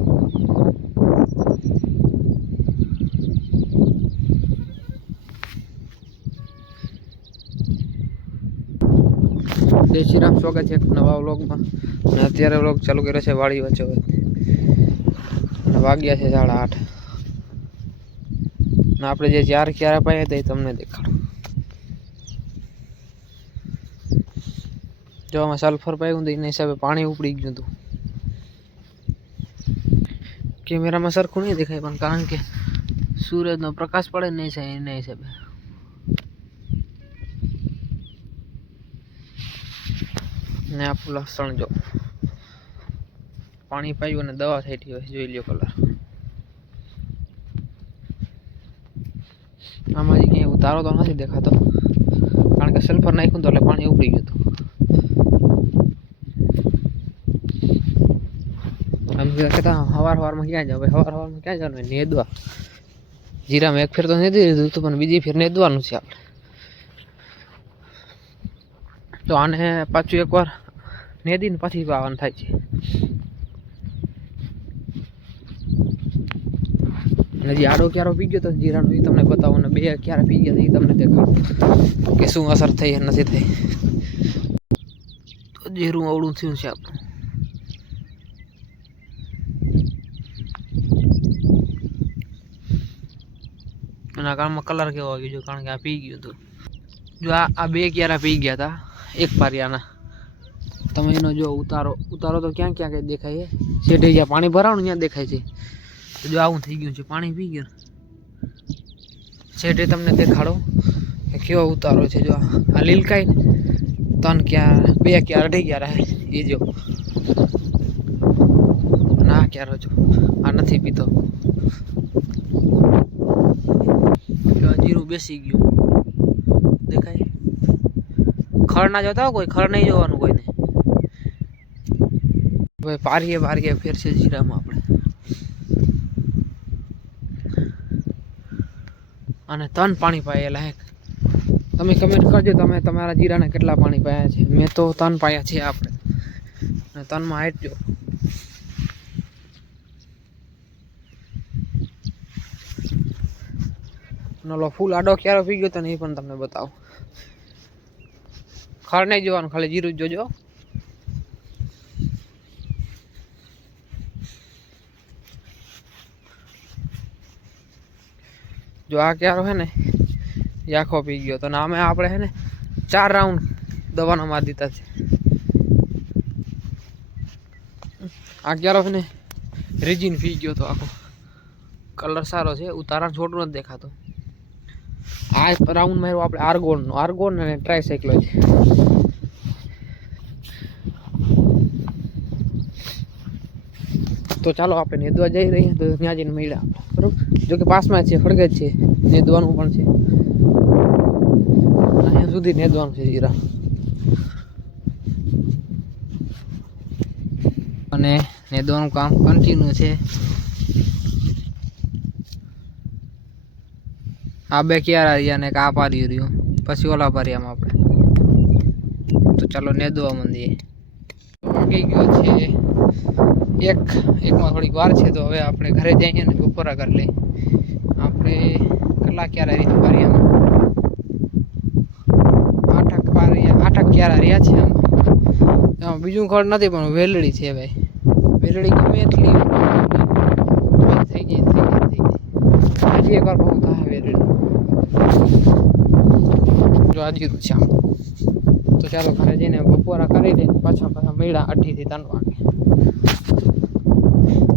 જય શ્રી રામ, સ્વાગત છે એક નવા વ્લોગમાં. અને અત્યારે વ્લોગ ચાલુ કર્યો છે વાડી વચ્ચે અને વાગ્યા છે 8:30 ને આપણે જે ચાર ક્યારે પાયા હતા એ તમને દેખાડું. જો આમાં સલ્ફર પાયું હતું એના હિસાબે પાણી ઉપડી ગયું હતું. કેમેરામાં સરખું નહીં દેખાય પણ કારણ કે સૂરજનો પ્રકાશ પડે નહીં છે એના હિસાબે. ને આપણું લસણ જો પાણી પાયું અને દવા છાંટી હોય, જોઈ લ્યો કલર. આમાં ક્યાંય ઉતારો તો નથી દેખાતો કારણ કે સલ્ફર નાખ્યું તો એટલે પાણી ઉપડી ગયું હતું. આમ કહેતા સવારમાં ક્યાં જાવ? સવારમાં ક્યાં જવાનું? નેદવા. જીરામાં એક ફેર તો નેદી દીધું હતું પણ બીજી ફેર નેદવાનું છે આપણે. તો આને પાછું એકવાર નેદીને પાછી વાવવાનું થાય છે. હજી આડો ક્યારો પી ગયો તો જીરાનો એ તમને બતાવો, ને બે ક્યારે પી ગયા એ તમને દેખાડો કે શું અસર થઈ નથી થઈ. તો જીરું અવળું થયું છે આપણું. એના કારણમાં કલર કેવો આવી ગયો કારણ કે આ પી ગયું હતું. જો આ બે ક્યારા પી ગયા હતા એક પારિયાના. તમે એનો જો ઉતારો તો ક્યાં ક્યાં કઈ દેખાય છે. શેઠે જ્યાં પાણી ભરાવાનું ત્યાં દેખાય છે. તો જો આવું થઈ ગયું છે, પાણી પી ગયું. શેઠે તમને દેખાડો કે કેવો ઉતારો છે. જો આ લીલકાઈ 3 ક્યાર 2 ક્યાર 2.5 ક્યાર એ જો ના ક્યારો જો આ નથી પીતો. જીરું બેસી ગયું દેખાય. ખડ ના જોતા કોઈ, ખડ નહીં જોવાનું કોઈને. ભાઈ પારીએ ફેર છે જીરામાં આપણે. અને 3 પાણી પાયેલા હે. તમે કમેન્ટ કરજો તમે તમારા જીરાને કેટલા પાણી પાયા છે. મેં તો 3 પાયા છે આપણે. અને 3 માં હાઈટ જો. નલો ફૂલ આડો ક્યારે પી ગયો તો ને એ પણ તમને બતાવો. ખડ નહીં જોવાનું, ખાલી જીરું જ જોજો. જો આ ક્યારો હે ને એ આખો પી ગયો તો ને આમે આપણે હે ને 4 રાઉન્ડ દવાના મારી દીધા છે. આ ક્યારો હે ને રેજીન પી ગયો તો આખો. કલર સારો છે, ઉતારા છોટું નથી દેખાતો. આ રાઉન્ડ માર્યો આપણે આર્ગોન અને ટ્રાયસાઇક્લો છે. તો ચાલો આપણે નેદવા જઈ રહ્યા તો ત્યાં જઈને મળ્યા બરોબર. જો કે પાસમાં છે, ખડગે જ છે, નેદવાનું પણ છે. અહીંયા સુધી નેદવાનું છે જીરા. અને નેદવાનું કામ કન્ટિન્યુ છે. આ બે ક્યારા રહ્યા ને એક આ પારી રહ્યું, પછી ઓલા પારિયામાં આપણે. તો ચાલો નેદવા મંદીએ. વાગી ગયો છે એકમાં થોડીક વાર છે. તો હવે આપણે ઘરે જઈએ ને બપોરા કરી લઈએ. આપણે કેટલા ક્યારા રહ્યા પારિયામાં? 8 ક્યારા રહ્યા છે આમાં બીજું ખડ નથી પણ વેલડી છે ભાઈ. વેલડી ગમે એટલી થઈ જાય. હજી એકવાર બહુ થાય વેલડી. જો આ જીરું છે આમ. તો ચાલો ઘરે જઈને બપોરા કરી દઈએ. પાછા મળ્યા 2 થી 3 વાગે.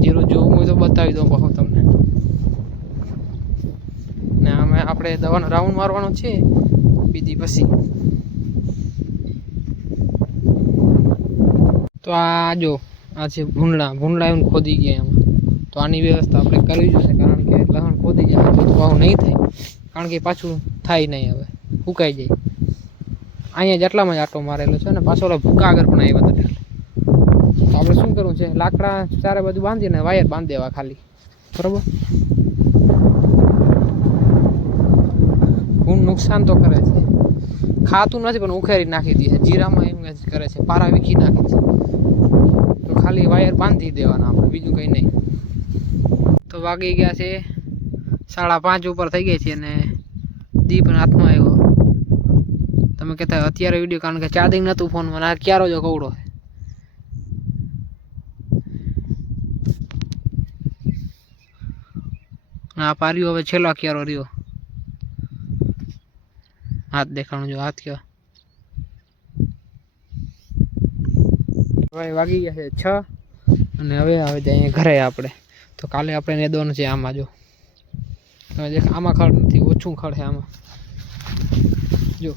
જીરું જોવું હોય તો બતાવી દઉં પાછું તમને. ને અમે આપણે દવાનો રાઉન્ડ મારવાનો છે બીજી પછી. તો આ જો આ છે ભૂંડલા એમ ખોદી ગયા એમાં. તો આની વ્યવસ્થા આપણે કરવી જોઈએ કારણ કે લસણ ખોદી જાય તો પાછું નહીં થાય. કારણ કે પાછું થાય નહીં, હવે સુકાઈ જાય. અહીંયા જેટલામાં જ આટો મારેલો છે ને પાછો ઓલા ભૂકા આગળ પણ આવ્યા હતા. તો આપણે શું કરવું છે, લાકડા ચારે બાજુ બાંધીને વાયર બાંધી દેવા ખાલી, બરાબર. ભૂંડ નુકસાન તો કરે છે, ખાતું નથી પણ ઉખેરી નાખી દે છે. જીરામાં એમ કરે છે, પારા વીખી નાખે છે. તો ખાલી વાયર બાંધી દેવાના આપણે, બીજું કંઈ નહીં. વાગી ગયા છે 5:30 ઉપર થઈ ગઈ છે અને દીપ હાથમાં આવ્યો. તમે કહેતા અત્યારે વિડીયો, કારણ કે ચાર્જિંગ નહોતું ફોનમાં, આ ક્યારો જો કવડો. આ પાર્યો હવે છેલ્લો ક્યારો રહ્યો. હાથ દેખાણું, જો હાથ કયો. હવે વાગી ગયા છે 6 અને હવે આવે જાય ઘરે આપણે. તો કાલે આપણે નેદવાનું છે આમાં. જો તમે દેખ, આમાં ખડ નથી, ઓછું ખડ છે આમાં. જો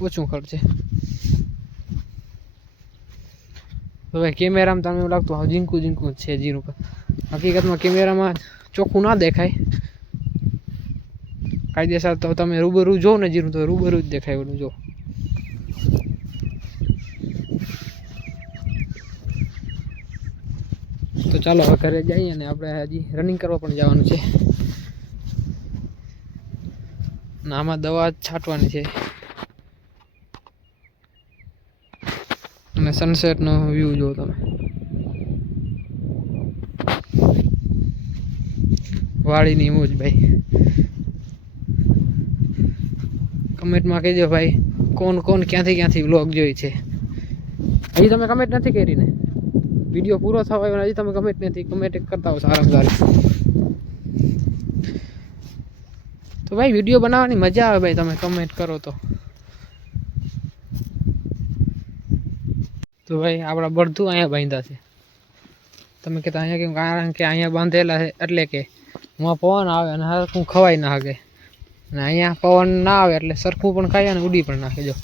ઓછું ખડ છે. હવે કેમેરામાં તમને એવું લાગતું હા ઝીંકું ઝીંકું છે જીરું, પર હકીકતમાં કેમેરામાં ચોખ્ખું ના દેખાય. કાયદેસર તો તમે રૂબરૂ જો ને જીરું, તો રૂબરૂ જ દેખાય ઓલું. જો તો ચાલો હવે ઘરે જઈએ અને આપણે હજી રનિંગ કરવા પણ જવાનું છે. આમાં દવા છાંટવાની છે અને સનસેટનો વ્યૂ જો તમે. વાડીની મોજ ભાઈ. કમેન્ટમાં કહેજો ભાઈ કોણ કોણ ક્યાંથી વ્લોગ જોઈ છે. હજી તમે કમેન્ટ નથી કરી ને, વિડીયો પૂરો થવા આવ્યો હજી તમે કમેન્ટ નથી. કમેન્ટ કરતા હો સારામાં સારી. તો ભાઈ વિડીયો બનાવવાની મજા આવે ભાઈ, તમે કમેન્ટ કરો તો. તો ભાઈ આપણા બળધું અહીંયા બાંધ્યા છે. તમે કહેતા અહીંયા કેમ? કારણ કે અહીંયા બાંધેલા છે એટલે કે એમાં પવન આવે અને સરખું ખવાઈ ના શકે. અને અહીંયા પવન ના આવે એટલે સરખું પણ ખાય અને ઉડી પણ નાખે. જો